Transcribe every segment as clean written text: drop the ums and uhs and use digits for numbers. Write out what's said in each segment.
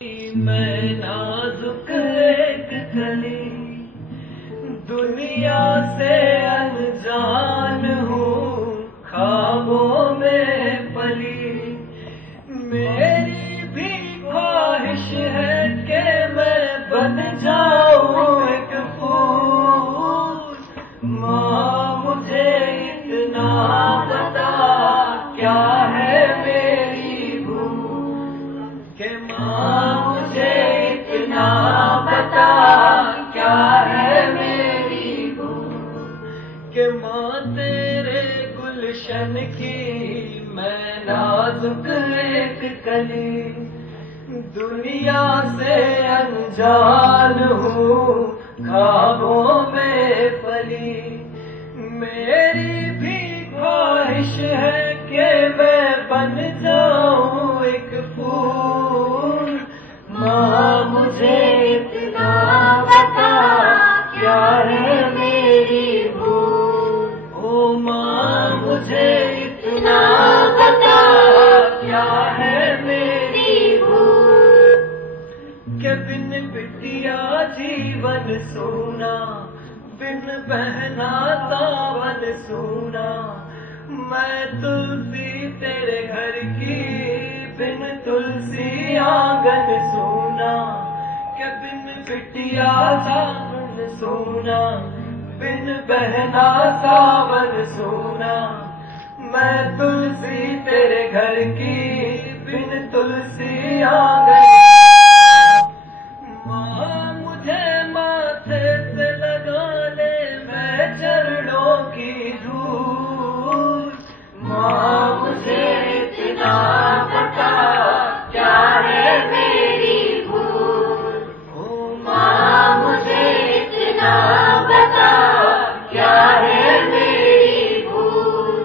मैं नाजुक एक कली दुनिया से अनजान हूँ, ख्वाबों में पली। मेरी भी ख्वाहिश है कि मैं बन जाऊँ एक फूल। माँ मुझे इतना बता, क्या है मेरी भूल। कि माँ मुझे इतना बता, क्या है मेरी भूल। कि माँ तेरे गुलशन की मैं नाजुक एक कली दुनिया से अनजान हूँ, ख्वाबों में पली। मेरी भी ख्वाहिश है कि मैं बन जाऊँ एक फूल। माँ मुझे इतना बता, क्या है मेरी भूल। ओ माँ मुझे इतना बता, क्या है मेरी भूल। के बिन बिटिया जीवन सूना, बिन बहना सावन सूना। मैं तुलसी तेरे घर की, बिन तुलसी आंगन सूना। के बिन बिटिया सावन सूना, बिन बहना सावन सूना। मैं तुलसी तेरे घर की, बिन तुलसी आंगन। माँ मुझे माथे से लगा ले मैं चरणों की धूल। माँ मुझे इतना बता, क्या है मेरी भूल। ओ माँ मुझे इतना बता, क्या है मेरी भूल।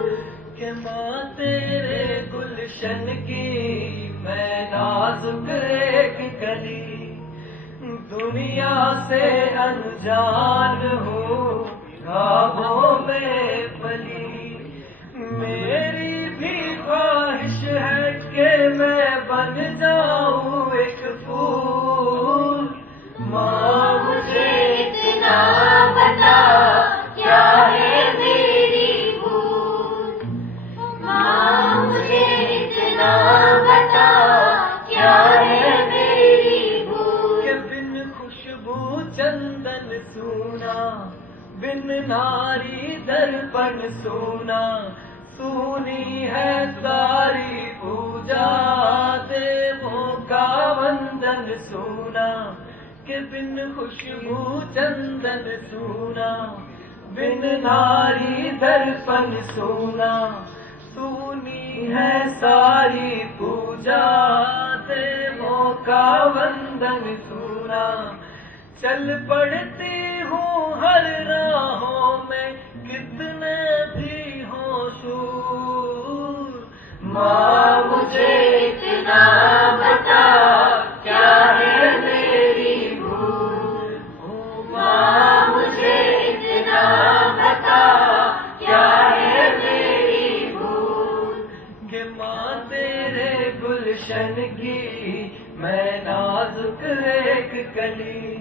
कि माँ तेरे गुलशन की मैं नाजुक एक कली दुनिया से अनजान हूँ, ख्वाबों में पली। मेरी भी ख्वाहिश है कि मैं बन जाऊँ एक फूल। माँ मुझे इतना बता, क्या है मेरी भूल। माँ मुझे इतना बता, क्या है मेरी भूल। कि बिन खुशबू चंदन सूना, बिन नारी दर्पण सूना। सूनी है सारी पूजा, देवों का वंदन सूना। कि बिन खुशबू चंदन सूना, बिन नारी दर्पण सूना। सूनी है सारी पूजा, देवों का वंदन सूना। चल पड़ती हूँ हर राहों में, कितने भी हों शूर। माँ मुझे इतना बता, क्या है मेरी भूल। ओ माँ मुझे इतना बता, क्या है मेरी भूल। कि माँ तेरे गुलशन की मैं नाजुक एक कली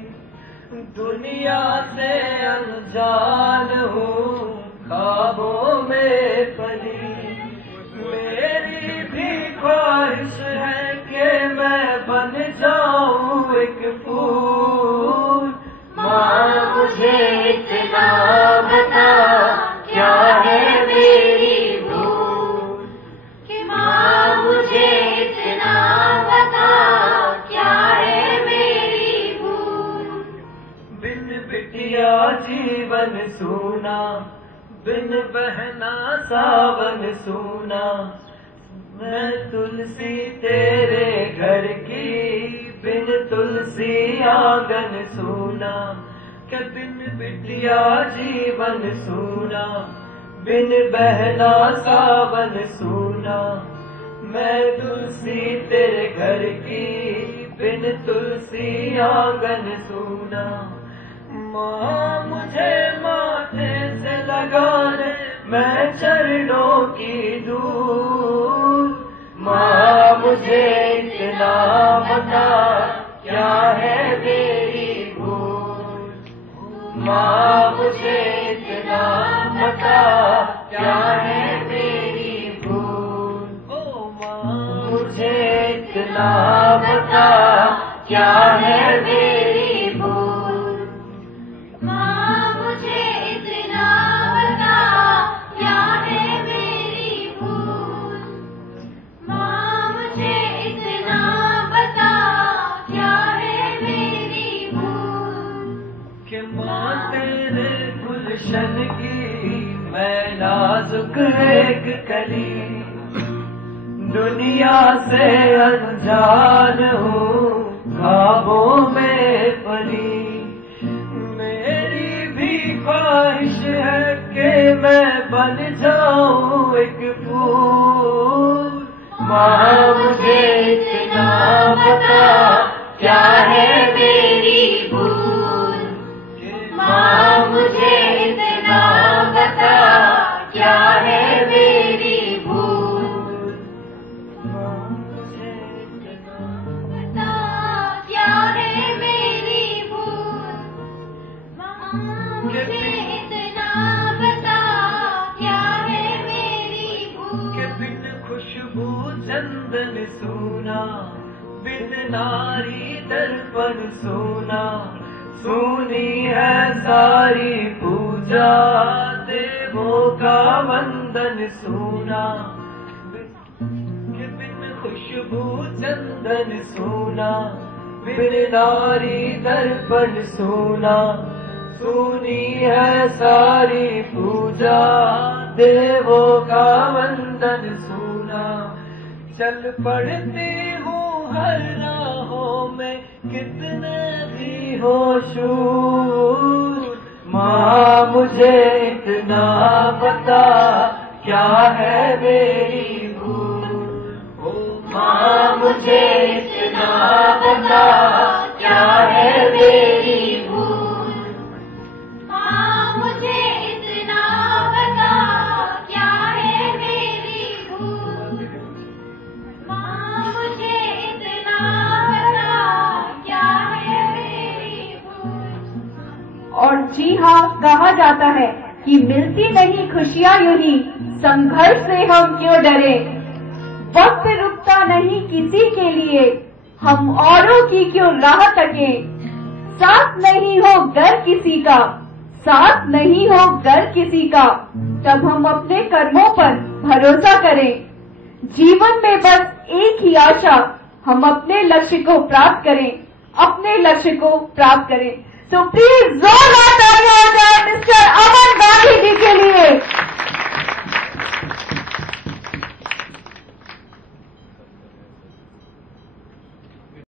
दुनिया से अनजान हूँ, ख्वाबों में पली। मेरी भी ख्वाहिश है कि मैं बन जाऊँ एक फूल। माँ मुझे इतना बता, क्या है मेरी भूल। कि माँ मुझे इतना बता, क्या है मेरी भूल। बिन बिटिया जीवन सूना, बिन बहना सावन सूना। मैं तुलसी तेरे घर की, बिन तुलसी आंगन सूना। कि बिन बिटिया जीवन सूना, बिन बहना सावन सूना। मैं तुलसी तेरे घर की, बिन तुलसी आंगन सूना। माँ मुझे माथे से लगा ले मैं चरणों की धूल। माँ मुझे इतना बता, इतना बता क्या है मेरी भूल। माँ मुझे इतना बता क्या है मेरी भूल। माँ मुझे इतना बता क्या है मेरी भूल। कि माँ तेरे गुलशन की मैं नाजुक एक कली, दुनिया से अनजान हूँ ख्वाबों में पली। मेरी भी ख्वाहिश है कि मैं बन जाऊँ एक फूल। माँ मुझे इतना बता क्या है मेरी भूल। माँ मुझे इतना बता क्या है मेरी भूल। माँ मुझे इतना बता क्या है मेरी भूल। माँ मुझे इतना बता क्या है मेरी भूल। के बिन खुशबू चंदन सूना, बिन नारी दर्पण सूना, सूनी है सारी पूजा देवों का वंदन सूना। के बिन खुशबू चंदन सूना, बिन नारी दर्पण सूना, सूनी है सारी पूजा देवों का वंदन सूना। चल पड़ती हूँ हर राहों में कितने भी हो शूर। माँ मुझे इतना बता क्या है मेरी भूल। ओ माँ मुझे इतना बता क्या है मेरी भूल। माँ मुझे इतना बता क्या है मेरी भूल। माँ मुझे इतना बता क्या है मेरी भूल। और जी हाँ, कहा जाता है कि मिलती नहीं खुशियाँ यूं ही, संघर्ष से हम क्यों डरे। वक्त रुकता नहीं किसी के लिए, हम औरों की क्यों राह तके। साथ नहीं हो घर किसी का, साथ नहीं हो घर किसी का, तब हम अपने कर्मों पर भरोसा करें। जीवन में बस एक ही आशा, हम अपने लक्ष्य को प्राप्त करें, अपने लक्ष्य को प्राप्त करें। तो प्लीज जोरदार तालियां हो जाए मिस्टर अमन गांधी जी के लिए।